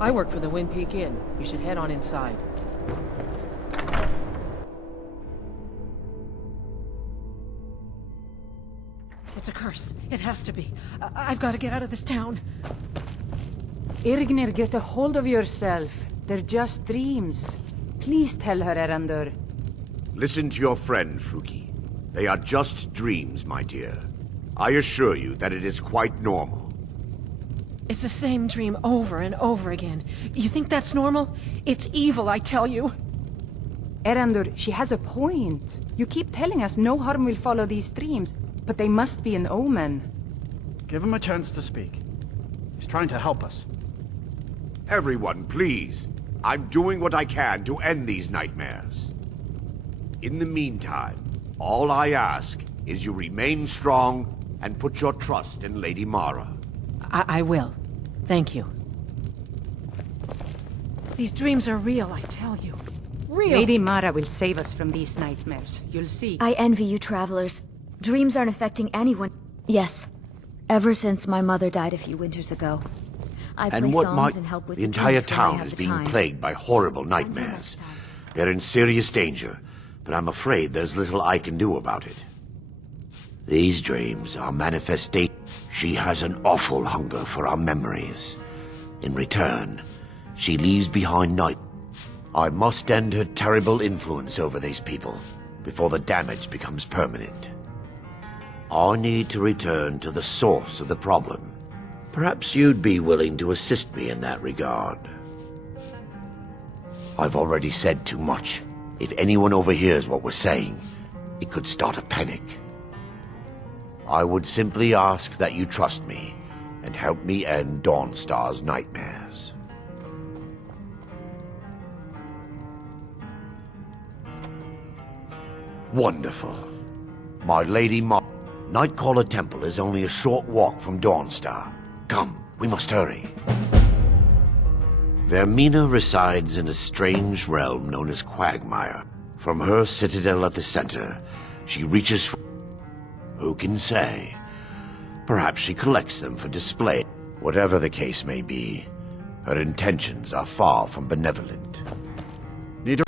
I work for the Wind Peak Inn. You should head on inside. It's a curse. It has to be. I've got to get out of this town. Irgnir, get a hold of yourself. They're just dreams. Please tell her, Erandur. Listen to your friend, Fruki. They are just dreams, my dear. I assure you that it is quite normal. It's the same dream over and over again. You think that's normal? It's evil, I tell you. Erandur, she has a point. You keep telling us no harm will follow these dreams, but they must be an omen. Give him a chance to speak. He's trying to help us. Everyone, please. I'm doing what I can to end these nightmares. In the meantime, all I ask is you remain strong and put your trust in Lady Mara. I will. Thank you. These dreams are real, I tell you. Real! Lady Mara will save us from these nightmares. You'll see. I envy you travelers. Dreams aren't affecting anyone. Yes. Ever since my mother died a few winters ago. I play songs and help with the entire kids when I town have is the being time. plagued by horrible nightmares. They're in serious danger, but I'm afraid there's little I can do about it. These dreams are manifestations. She has an awful hunger for our memories. In return, she leaves behind night. I must end her terrible influence over these people before the damage becomes permanent. I need to return to the source of the problem. Perhaps you'd be willing to assist me in that regard. I've already said too much. If anyone overhears what we're saying, it could start a panic. I would simply ask that you trust me and help me end Dawnstar's nightmares. Wonderful. My Lady Nightcaller Temple is only a short walk from Dawnstar. Come, we must hurry. Vermina resides in a strange realm known as Quagmire. From her citadel at the center, she reaches for... Who can say? Perhaps she collects them for display. Whatever the case may be, her intentions are far from benevolent. Need to...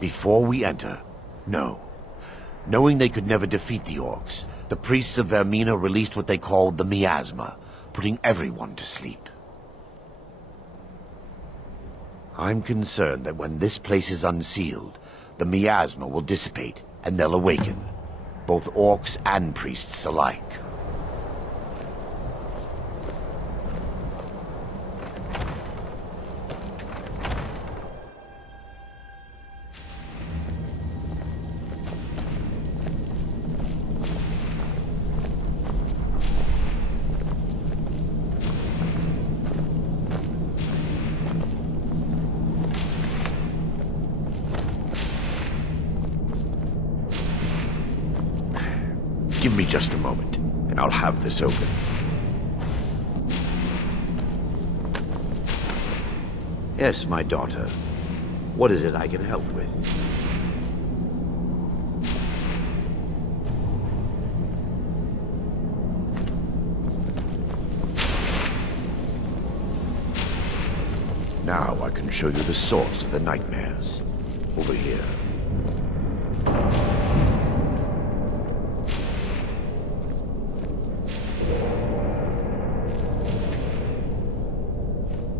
Before we enter, No. Knowing they could never defeat the orcs, the priests of Vermina released what they called the miasma, putting everyone to sleep. I'm concerned that when this place is unsealed, the miasma will dissipate and they'll awaken, both orcs and priests alike. Give me just a moment, and I'll have this open. Yes, my daughter. What is it I can help with? Now I can show you the source of the nightmares. Over here.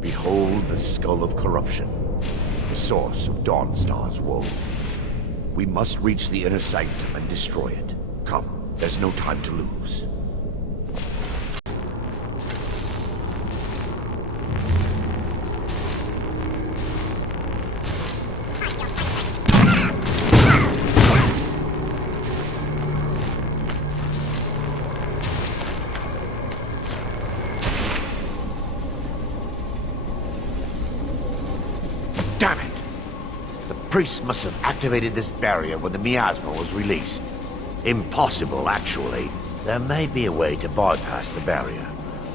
Behold the skull of corruption, the source of Dawnstar's woe. We must reach the inner sanctum and destroy it. Come, there's no time to lose. Damn it! The priests must have activated this barrier when the miasma was released. Impossible, actually. There may be a way to bypass the barrier,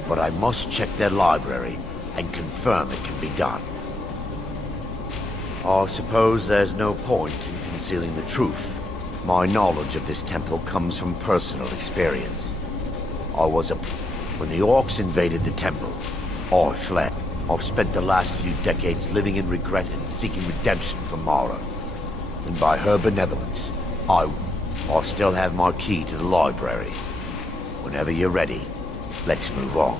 but I must check their library and confirm it can be done. I suppose there's no point in concealing the truth. My knowledge of this temple comes from personal experience. When the orcs invaded the temple, I fled. I've spent the last few decades living in regret and seeking redemption from Mara. And by her benevolence, I still have my key to the library. Whenever you're ready, let's move on.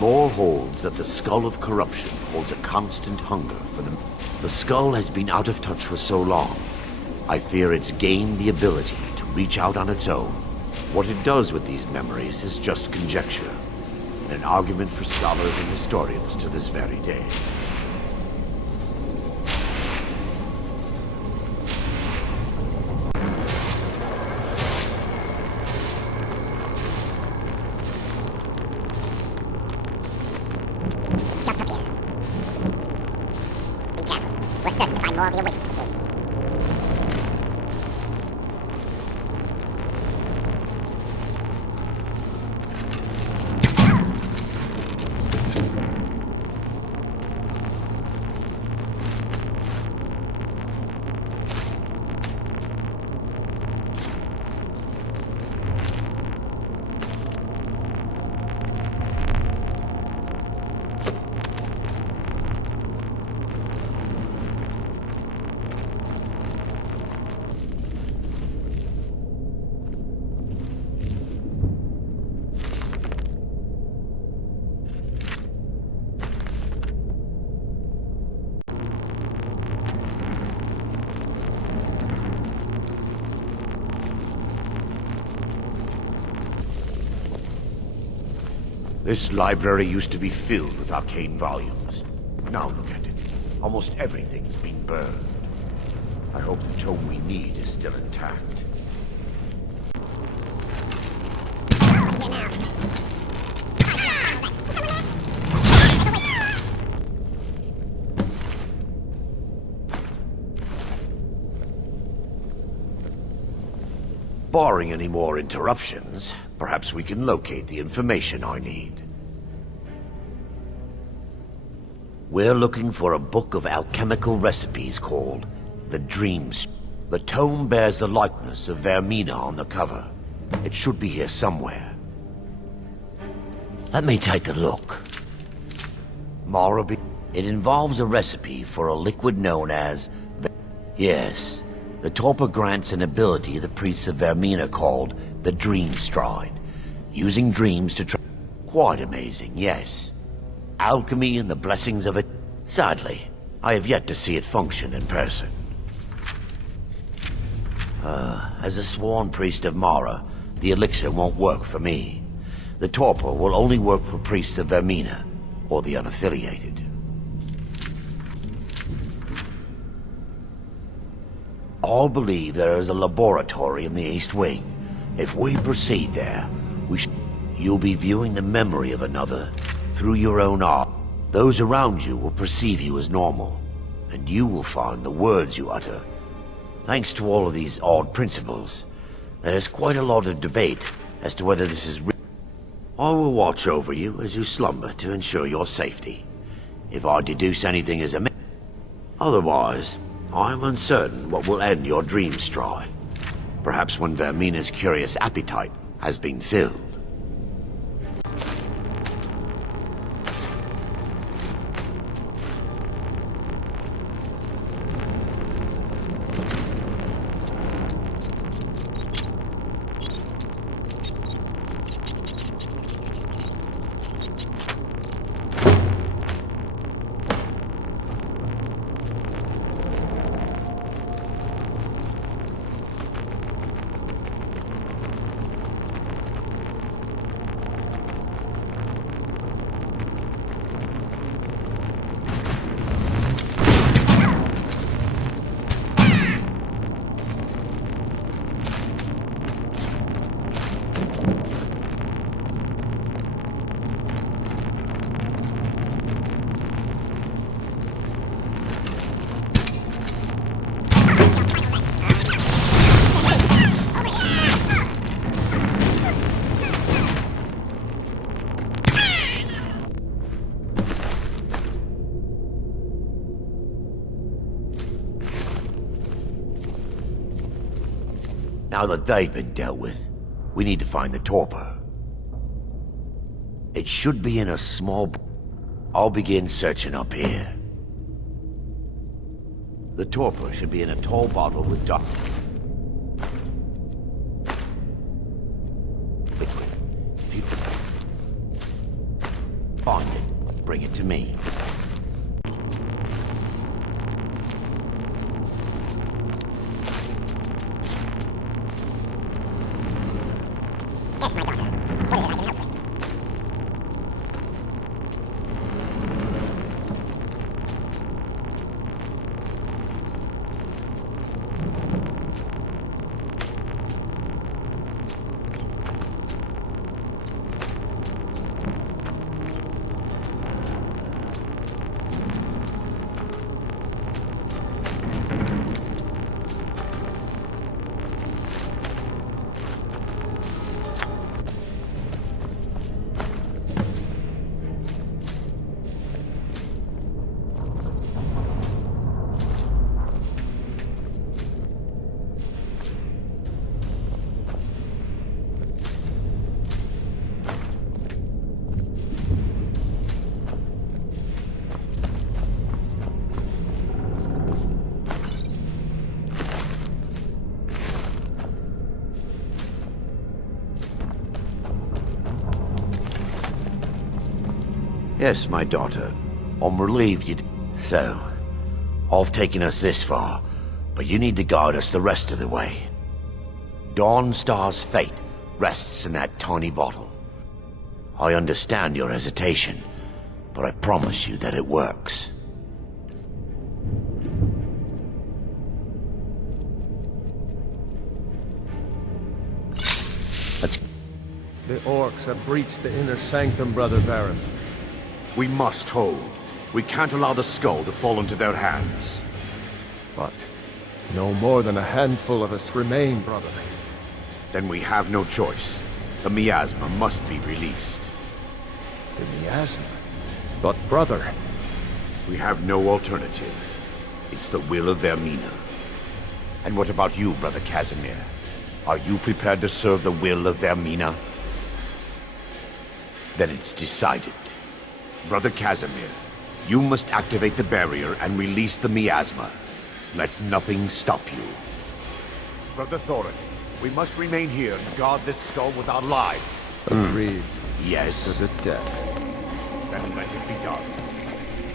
Lore holds that the skull of corruption holds a constant hunger for them. The skull has been out of touch for so long. I fear it's gained the ability to reach out on its own. What it does with these memories is just conjecture, and an argument for scholars and historians to this very day. It's just up here. Be careful. We're certain to find more of your witnesses. This library used to be filled with arcane volumes. Now look at it. Almost everything's been burned. I hope the tome we need is still intact. Barring any more interruptions, perhaps we can locate the information I need. We're looking for a book of alchemical recipes called The Dreams. The tome bears the likeness of Vermina on the cover. It should be here somewhere. Let me take a look. It involves a recipe for a liquid known as... Yes, the torpor grants an ability the priests of Vermina called the Dream Stride. Using dreams to Quite amazing, yes. Alchemy and the blessings of it. Sadly, I have yet to see it function in person. As a sworn priest of Mara, the elixir won't work for me. The torpor will only work for priests of Vermina, or the unaffiliated. All believe there is a laboratory in the East Wing. If we proceed there, you'll be viewing the memory of another through your own art. Those around you will perceive you as normal, and you will find the words you utter. Thanks to all of these odd principles, there is quite a lot of debate as to whether this is real. I will watch over you as you slumber to ensure your safety. If I deduce anything as a otherwise, I am uncertain what will end your dream stride. Perhaps when Vermina's curious appetite has been filled. Now that they've been dealt with, we need to find the torpor. It should be in a small... I'll begin searching up here. The torpor should be in a tall bottle with dark... liquid. If you... find it, bring it to me. Yes, my daughter. What is it I can help with? Yes, my daughter. I'm relieved you... So, I've taken us this far, but you need to guide us the rest of the way. Dawnstar's fate rests in that tiny bottle. I understand your hesitation, but I promise you that it works. Let's... The orcs have breached the inner sanctum, Brother Varen. We must hold. We can't allow the skull to fall into their hands. But no more than a handful of us remain, brother. Then we have no choice. The miasma must be released. The miasma? But, brother... We have no alternative. It's the will of Vermina. And what about you, Brother Casimir? Are you prepared to serve the will of Vermina? Then it's decided. Brother Casimir, You must activate the barrier and release the miasma. Let nothing stop you. Brother Thorin, we must remain here and guard this skull with our lives. Agreed. Yes. To the death. Then let it be done.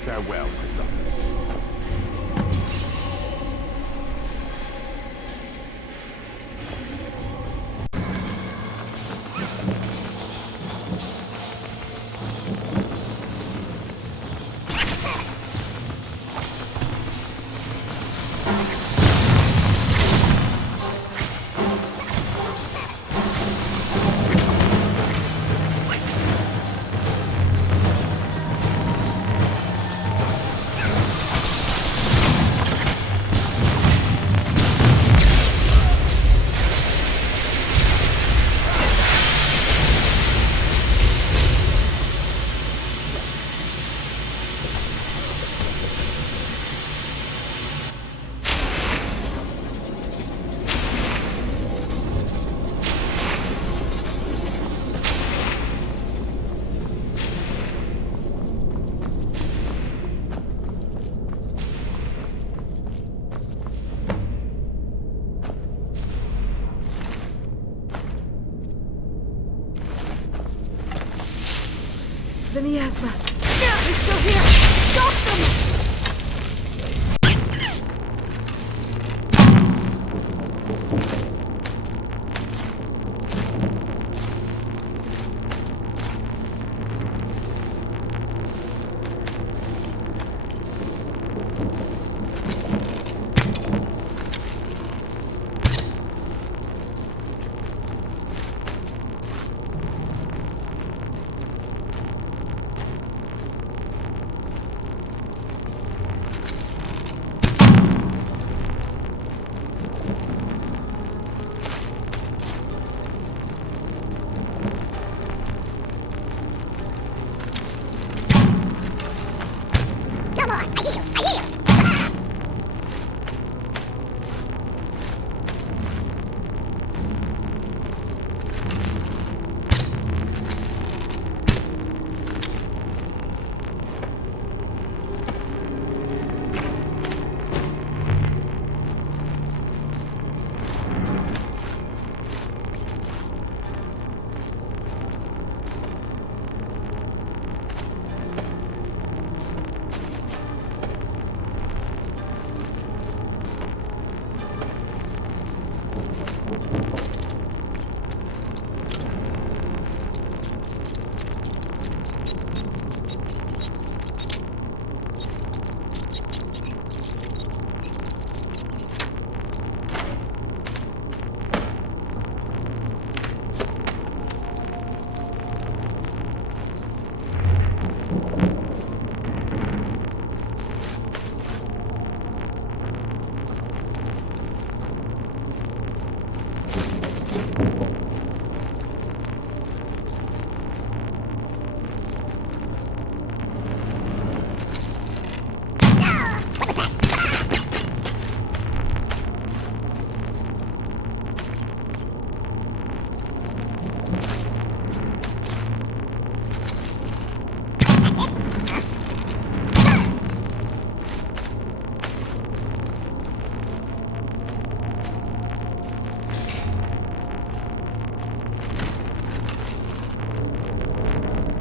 Farewell, my brothers. The miasma. They're still here! Stop them! No more! I hear you! I hear you!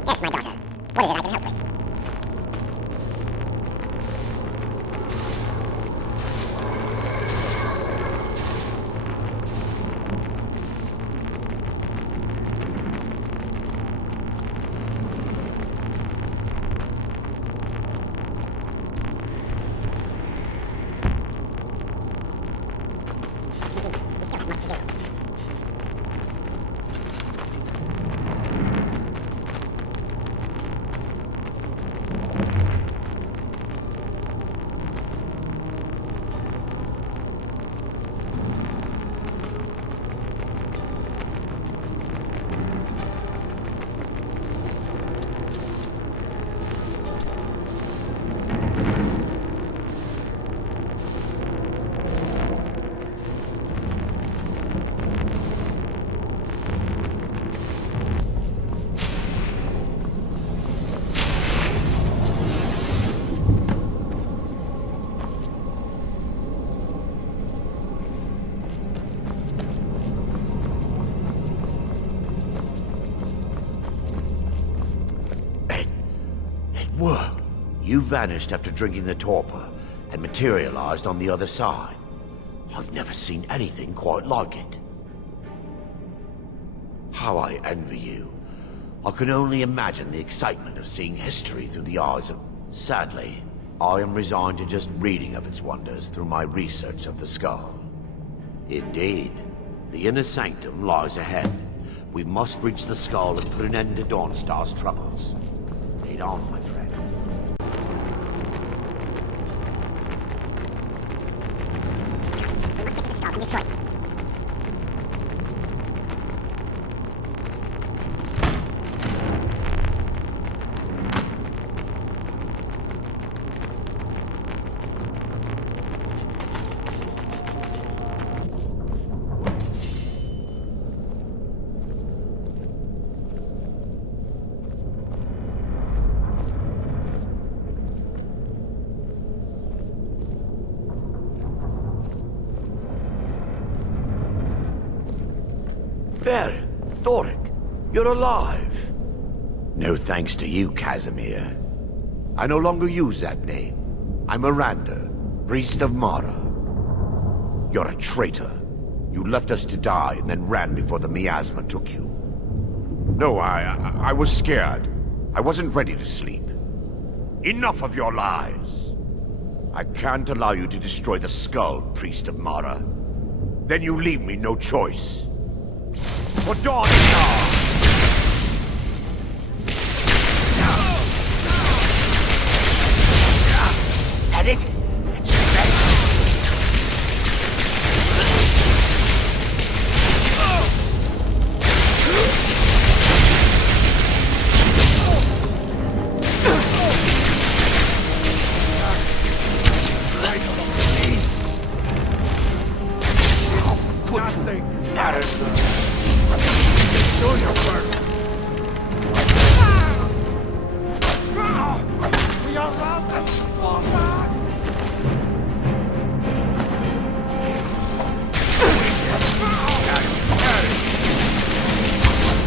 Yes, my daughter. What is it I can help with? We still have much to do. worked. You vanished after drinking the torpor and materialized on the other side. I've never seen anything quite like it. How I envy you. I can only imagine the excitement of seeing history through the eyes of... Sadly, I am resigned to just reading of its wonders through my research of the skull. Indeed, the inner sanctum lies ahead. We must reach the skull and put an end to Dawnstar's troubles. Lead on, my friend. We must get to the skull and destroy it. There, Thoric, you're alive. No thanks to you, Casimir. I no longer use that name. I'm Miranda, priest of Mara. You're a traitor. You left us to die and then ran before the miasma took you. No, I was scared. I wasn't ready to sleep. Enough of your lies. I can't allow you to destroy the skull, priest of Mara. Then you leave me no choice. For Dawnstar! That it? It's better. Nothing matters. Do your worst. We are routed. Fall back.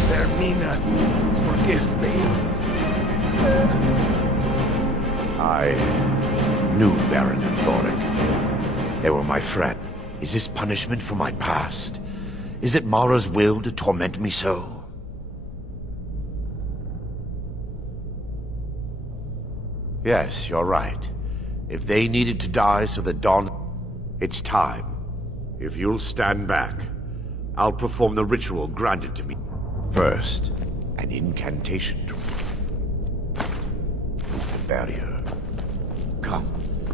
Vermina, forgive me. I knew Varen and Thoric. They were my friend. Is this punishment for my past? Is it Mara's will to torment me so? Yes, you're right. If they needed to die so that Dawn... It's time. If you'll stand back, I'll perform the ritual granted to me. First, an incantation. The barrier. Come,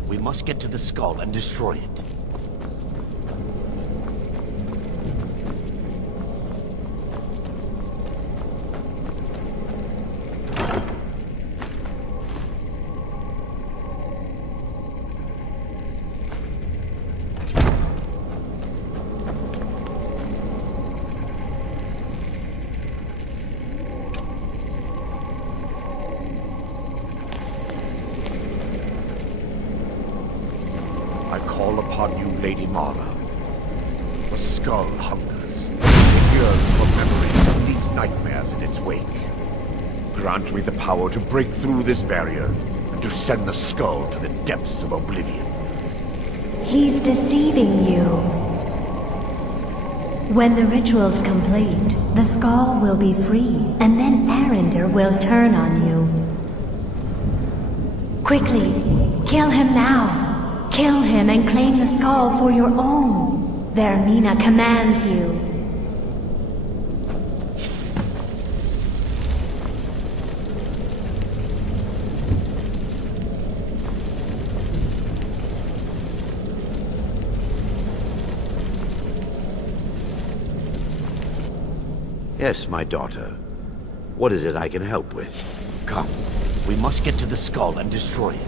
we must get to the skull and destroy it. I call upon you, Lady Mara. The skull hungers. It yearns for memories of these nightmares in its wake. Grant me the power to break through this barrier and to send the skull to the depths of oblivion. He's deceiving you. When the ritual's complete, the skull will be free, and then Arender will turn on you. Quickly, kill him now. Kill him and claim the skull for your own. Vermina commands you. Yes, my daughter. What is it I can help with? Come, we must get to the skull and destroy it.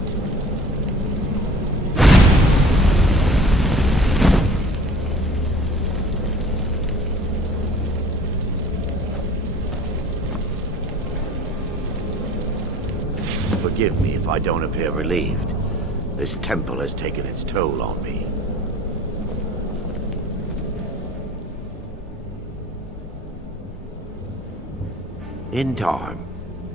Forgive me if I don't appear relieved. This temple has taken its toll on me. In time,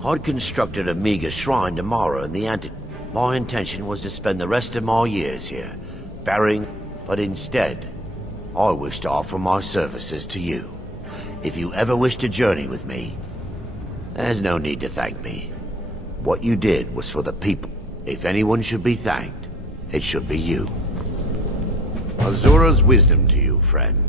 I'd constructed a meager shrine to Mara in the Anti. My intention was to spend the rest of my years here, burying, but instead, I wish to offer my services to you. If you ever wish to journey with me, there's no need to thank me. What you did was for the people. If anyone should be thanked, it should be you. Azura's wisdom to you, friend.